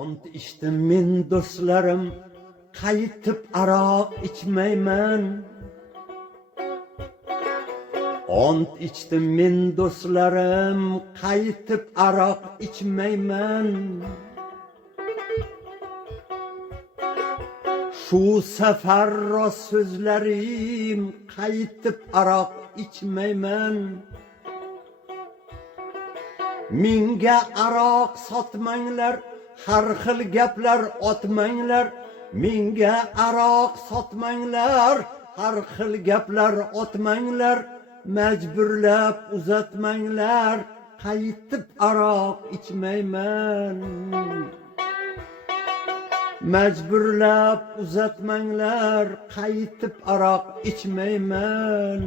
Ont içtim men do'stlarim, qaytib aroq ichmayman. Ont içtim men do'stlarim, qaytib aroq ichmayman. Şu safar rost so'zlarim, qaytib aroq ichmayman. Menga aroq sotmanglar, har xil gaplar otmanglar. Menga aroq sotmanglar, har xil gaplar otmanglar. Majburlab uzatmanglar, qaytib aroq ichmayman. Majburlab uzatmanglar, qaytib aroq ichmayman.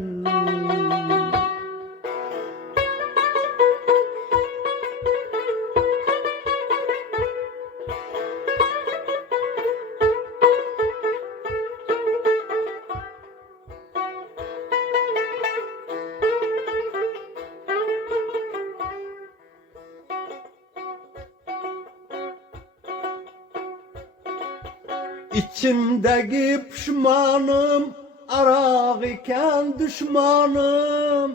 İçimdeki pişmanım, aroq iken düşmanım.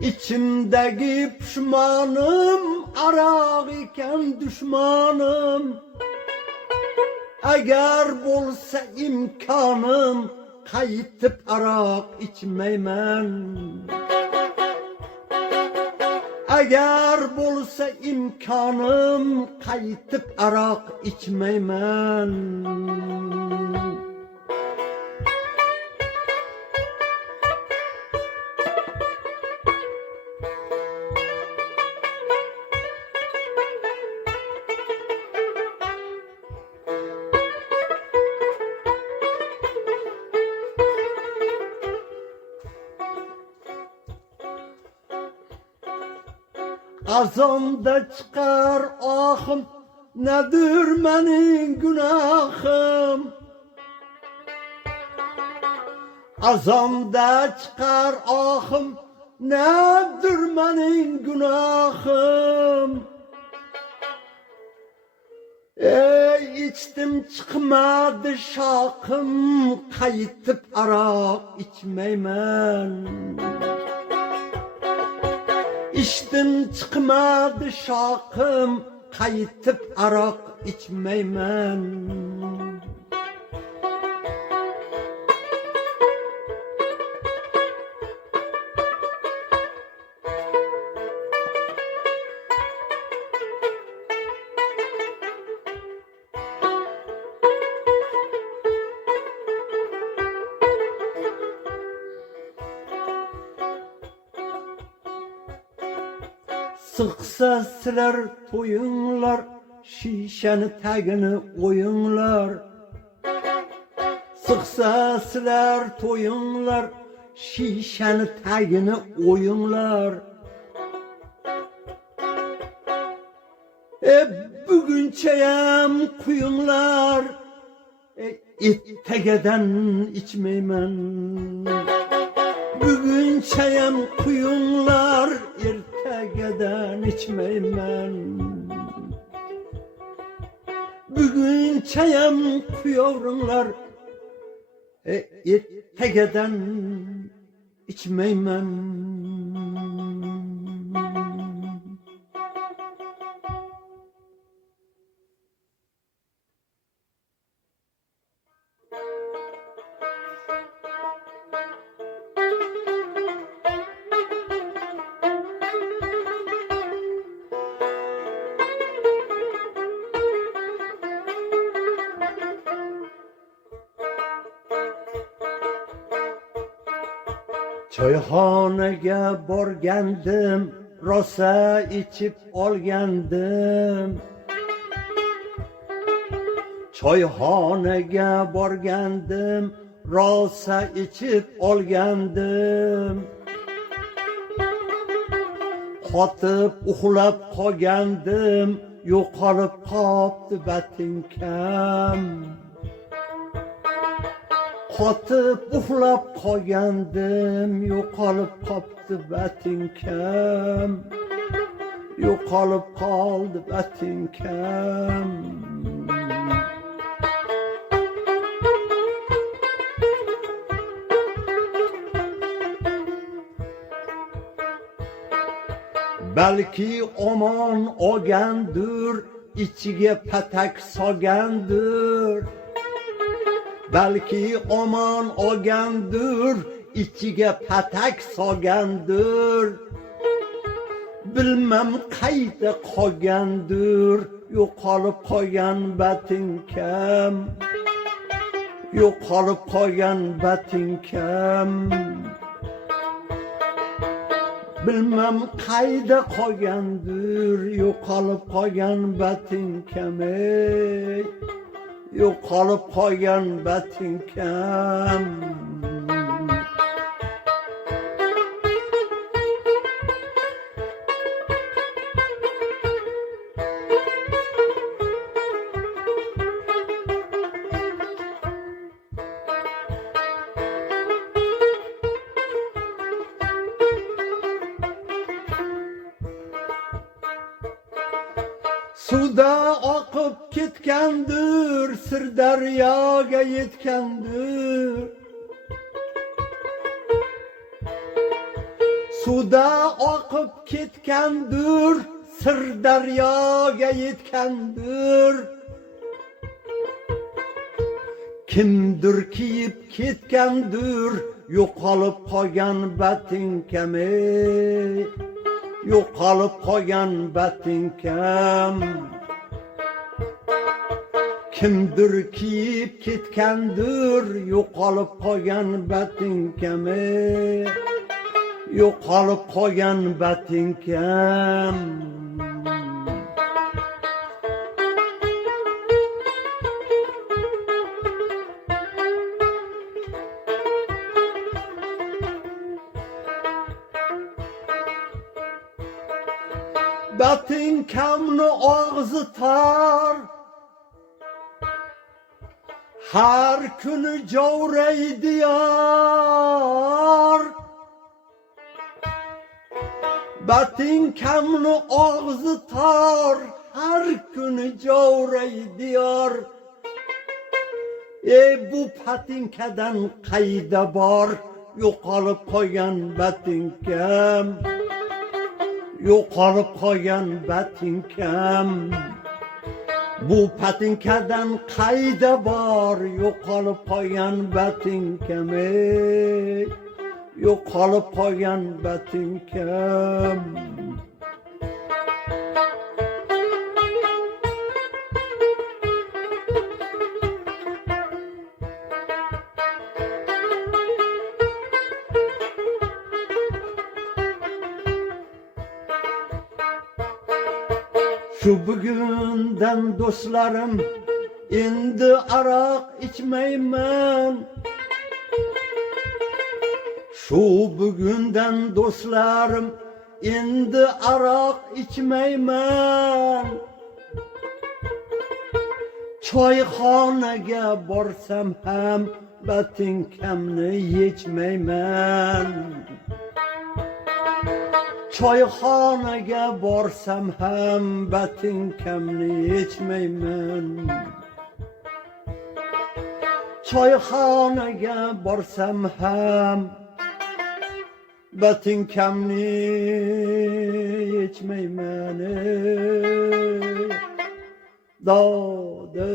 İçimdeki pişmanım, aroq iken düşmanım. Eğer bolsa imkanım, qaytib aroq ichmayman. Eğer bolsa imkanım, qaytib aroq ichmayman. Azamda çıkar ahım, nedir benim günahım? Azamda çıkar ahım, nedir benim günahım? İçtim çıkmadı şakım, qaytib aroq ichmayman. İçtim çıkmadı şakım, qaytib aroq ichmayman. Sıksa siler toyunlar, şişeni tagini oyunlar. Sıksa siler toyunlar, şişeni tagini oyunlar. Bugünçeyem kuyunlar, ittegeden içmeymen. Bugünçeyem kuyunlar, ertegeden içmeymen. Bugünçeyem kuyorunlar, ertegeden içmeymen. Choyxonaga borgandim, rosa içip olgandim. Choyxonaga borgandim, rosa içip olgandim. Qotib uxlab qolgandim, yo'qolib qopti batinkam. Qotib uxlab qolgandim, yo'qolib qopti batinkam. yo'qolib qoldi batinkam. Belki omon olgandir, ichiga patak solgandir. Belki omon olgandir, ichiga patak solgandir. Bilmem qayda qolgandir, yo'qolib qolgan batinkam. Yo'qolib qolgan batinkam. Bilmem qayda qolgandir, yo'qolib qolgan batinkam. Yo'qolib qolgan batinkam. Suda oqib ketgandir, Sirdaryoga yetgandir. Suda oqib ketgandir, Sirdaryoga yetgandir. Kimdir kiyib ketgandir, yo'qolib qolgan batinkam. Yo'qolib qolgan batinkam. Kimdir kiyib ketgandir, yo'qolib qolgan batinkam. Yo'qolib qolgan batinkam. Batinkamni og'zi tor, har kuni jovraydi yor. Batinkamni og'zi tor, har kuni jovraydi yor. Bu patinkadan qayda bor, yo'qolib qolgan batinkam. Yo'qolib qolgan batinkam. Bu patinkadan qayda bor, yo'qolib qolgan batinkam. Yo'qolib qolgan batinkam. Şu bugünden dostlarım, endi aroq içmeymen. Şu bugünden dostlarım, endi aroq içmeymen. Choyxonaga borsam ham batinkamni yechmayman. Choyxonaga borsam ham batinkamni yechmayman. Choyxonaga borsam ham batinkamni yechmayman. Dode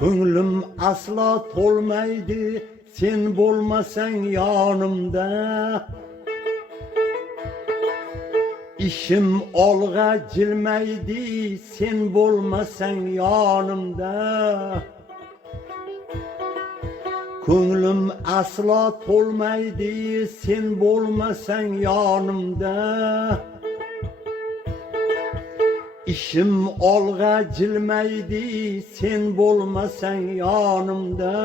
Ko'nglim aslo to'lmaydi, sen bo'lmasang yonimda. İşim olg'a jilmaydi, sen bo'lmasang yonimda. Ko'nglim aslo to'lmaydi, sen bo'lmasang yonimda. İşim olğa jilmaydi sen bo'lmasang yonimda.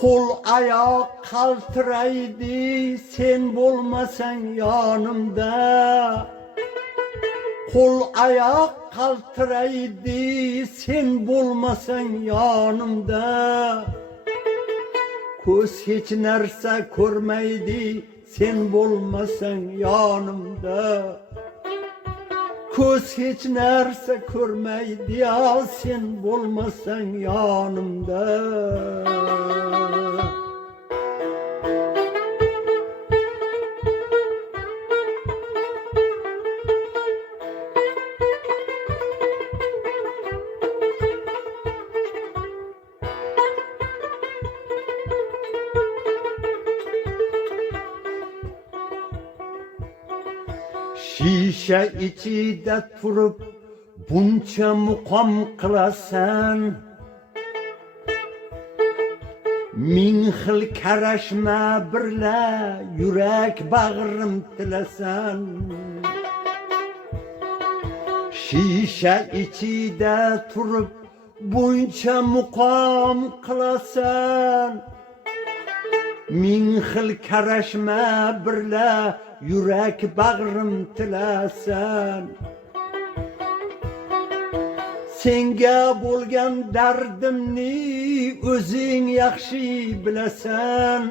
Qo'l oyoq qaltiraydi sen bo'lmasang yonimda. Qo'l oyoq qaltiraydi sen bo'lmasang yonimda. Ko'z hech narsa ko'rmaydi sen bo'lmasang yonimda. Ko'z hech narsa ko'rmaydi ya sen bo'lmasang yonimda. Shisha ichida turib buncha muqom qilasan. Ming xil qarashma birla yurak bag'rim tilasan. Shisha ichida turib buncha muqom qilasan. Ming xil qarashma birla yurak bag'rim tilasan. Senga bo'lgan dardimni o'zing yaxshi bilasan.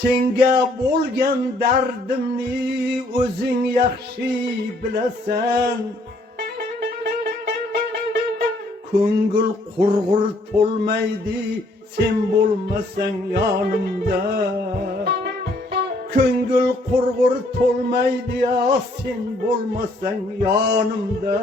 Senga bo'lgan dardimni o'zing yaxshi bilasan. Ko'ngil qurg'ur to'lmaydi sen bo'lmasang yonimda. Ko'ngil qurg'ur to'lmaydi ya sen bo'lmasang yonimda.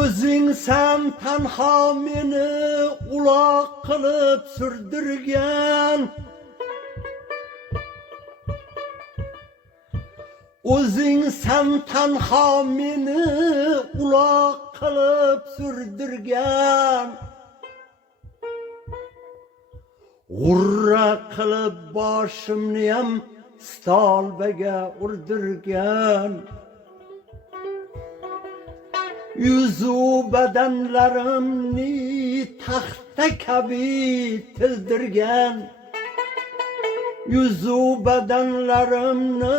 O'zing sen tanho meni uloq qilib surdirgan. O'zing sen tanho meni uloq qilib surdirgan. G'urra qilib boshimni ham stolbaga urdirgan. Yüzü bedenlerimni taxta kabi tildirgan. Yüzü bedenlerimni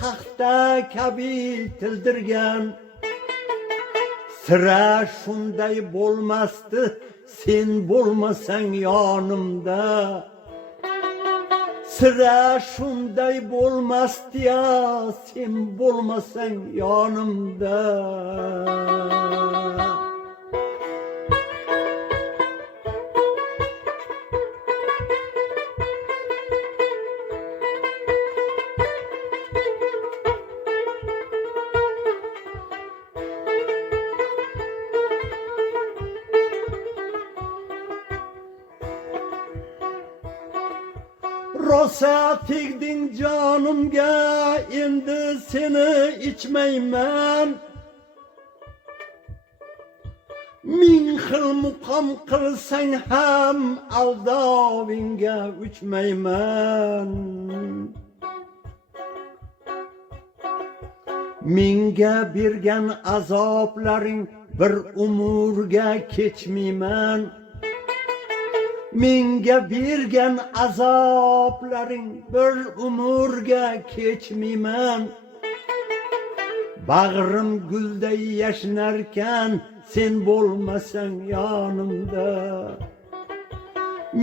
taxta kabi tildirgan. Sira shunday bo'lmasdi sen bo'lmasang yonimda. Sira shunday bo'lmasdi ya sen bo'lmasang yonimda. Rosa tegding jonimga endi seni ichmayman. Ming xil muqom qilsang ham aldovingga uchmayman. Menga bergan azoblaring bir umrga kechmayman. Menga bergan azoblaring bir umrga kechmayman. Bag'rim gulday yashnarkan sen bo'lmasang yonimda.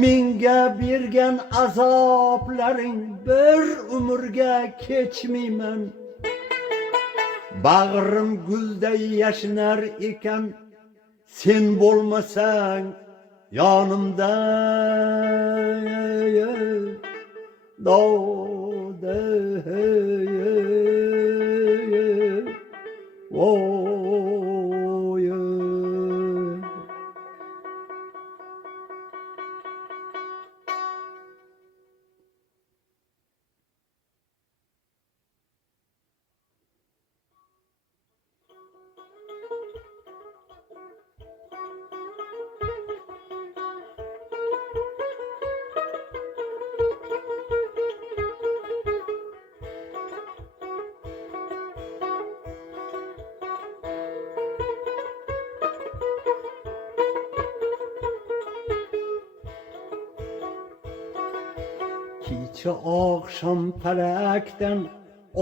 Menga bergan azoblaring bir umrga kechmayman. Bag'rim gulday yashnar ekan sen bo'lmasang yonimda. Dode kecha oqshom falakdan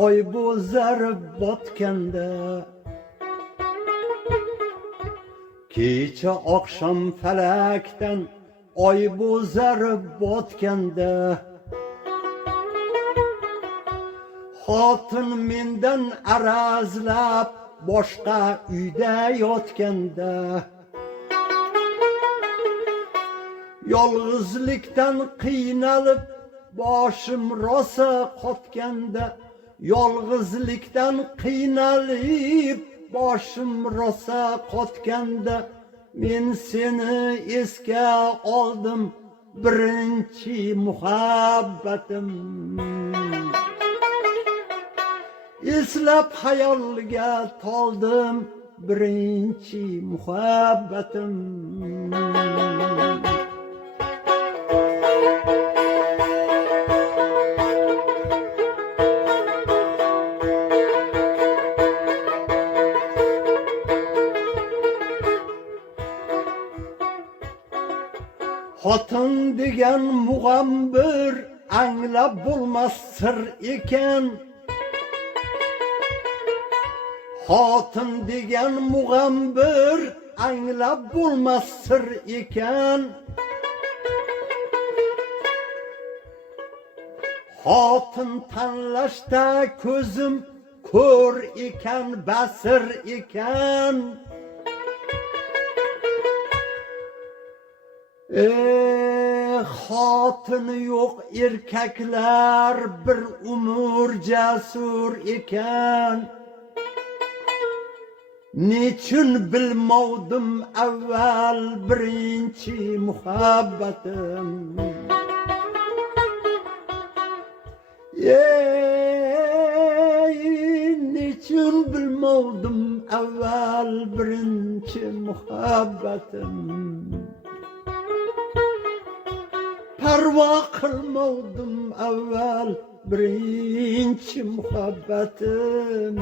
oy bo'zarib botganda, kecha oqshom falakdan oy bo'zarib botganda, xotin mendan arazlab boshqa uyda yotganda, yolg'izlikdan qiynalib boshim rosa qotganda, yolg'izlikdan qiynalib boshim rosa qotganda, men seni esga oldim birinchi muhabbatim. Eslab hayolga toldim birinchi muhabbatim. Xotin degan mug'ambir anglab bo'lmas sir ekan, xotin degan mug'ambir anglab bo'lmas sir ekan, xotin tanlashda ko'zim ko'r ekan, basir ekan. Xotini yo'q erkaklar bir umr jasur ekan, nechun bilmovdim avval birinchi muhabbatim. Nechun bilmovdim avval birinchi muhabbatim. Parvo qilmovdim avval birinchi muhabbatim.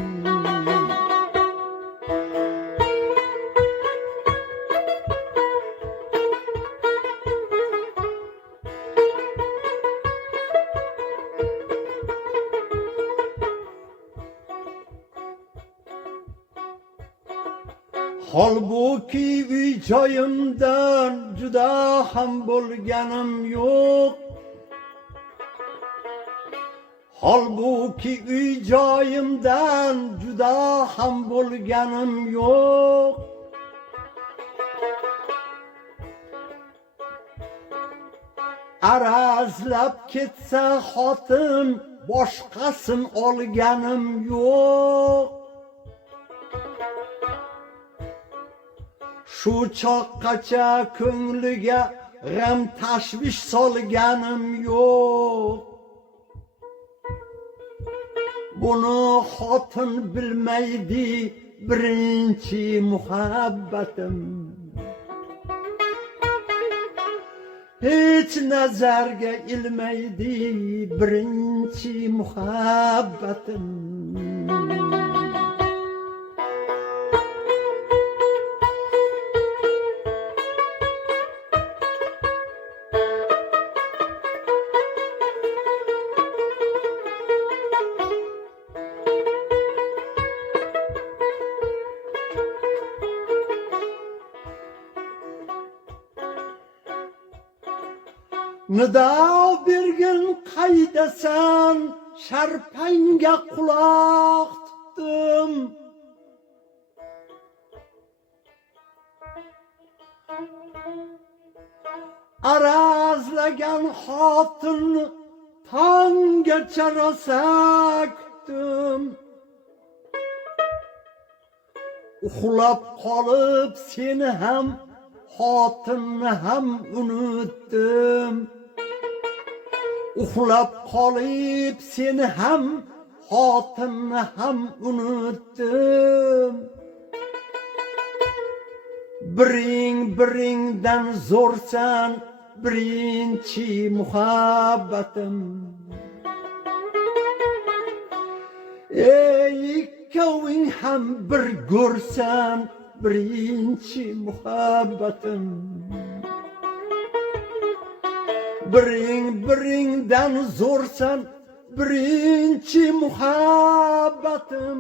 Holbuki uy joyimdan juda ham bo'lganim yo'q. Holbuki uy joyimdan juda ham bo'lganim yo'q. Arazlab ketsa xotin boshqasin olganim yo'q. Shu choqqacha ko'ngliga g'am tashvish solganim yo'q. Buni xotin bilmaydi birinchi muhabbatim. Hech nazarga ilmaydi birinchi muhabbatim. Nido bergin qaydasan, sharpangga quloq tutdim. Arazlagan xotin tonggacha rosa kutdim. Uxlab qolib seni ham xotinni ham unutdim. Uxlab qolib seni ham xotinni ham unutdim. Biringdan zo'rsan birinchi muhabbatim. Ikkoving ham bir ko'rsan birinchi muhabbatim. biringdan zo'rsan, birinchi muhabbatim.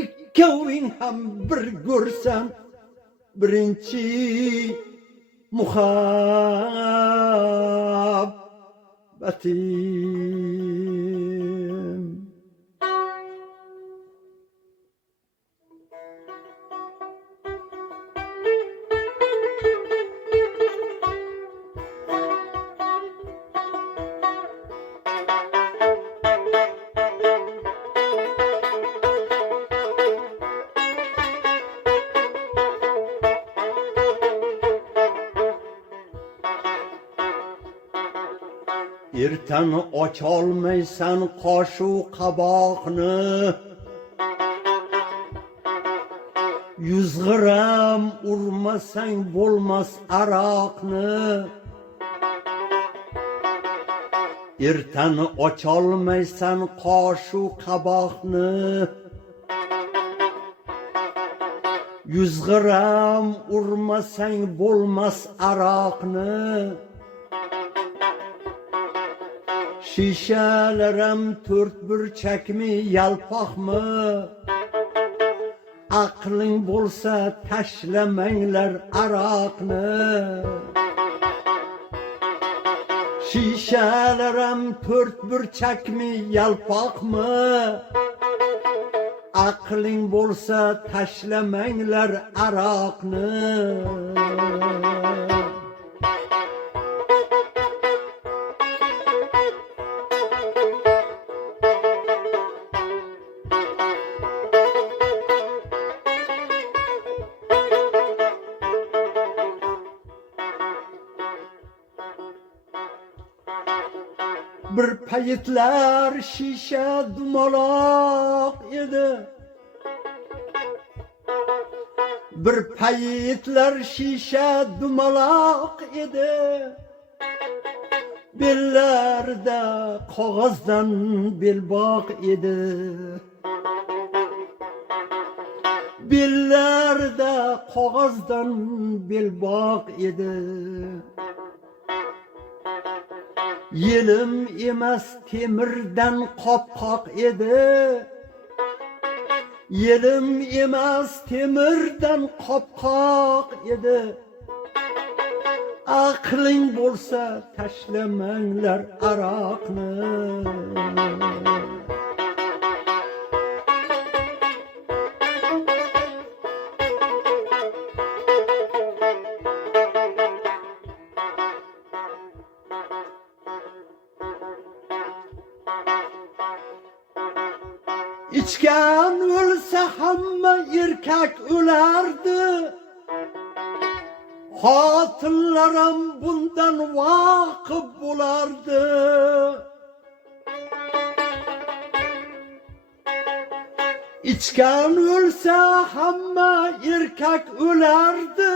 Ikkoving ham bir ko'rsan, birinchi muhabbatim. Ertan ocholmaysan qoshu qaboqni, 100 gram urmasang bo'lmas aroqni. Ertan ocholmaysan qoshu qaboqni, 100 gram urmasang bo'lmas aroqni. Şişələrim 4 burchakmi, yalpoqmi? Aqling bo'lsa tashlamanglar aroqni. Şişələrim 4 burchakmi, yalpoqmi? Aqling bo'lsa tashlamanglar aroqni. Bir paytlar shisha dumaloq edi. Bir paytlar shisha dumaloq edi. Bellarda qog'ozdan belbog' edi. Bellarda qog'ozdan belbog' edi. Yelim emas temirdan qopqoq edi. Yelim emas temirdan qopqoq edi. Aqling bo'lsa tashlamanglar aroqni. İçken ölse hamma erkak ölerdi. Xotinlarim bundan vaqif bo'lardi. İçken ölse hamma erkak ölerdi.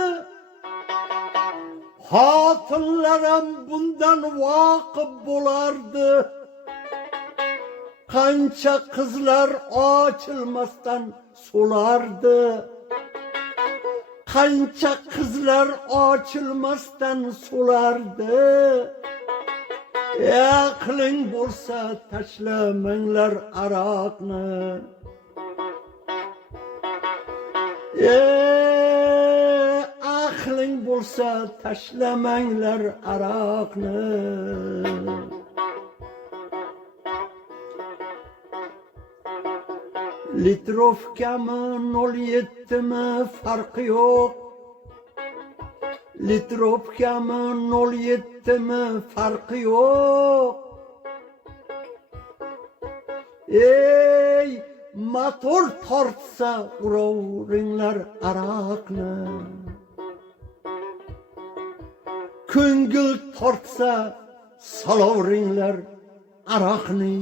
Xotinlarim bundan vaqif bo'lardi. Qancha qizlar ochilmasdan so'lardi. Qancha qizlar ochilmasdan so'lardi. Aqling bo'lsa tashlamanglar aroqni. Aqling bo'lsa tashlamanglar aroqni. Litrovkami 07mi farqi yo'q. Litrovkami 07mi farqi yo'q. Ey motor tortsa uraveringlar aroqni. Ko'ngil tortsa solaveringlar aroqni.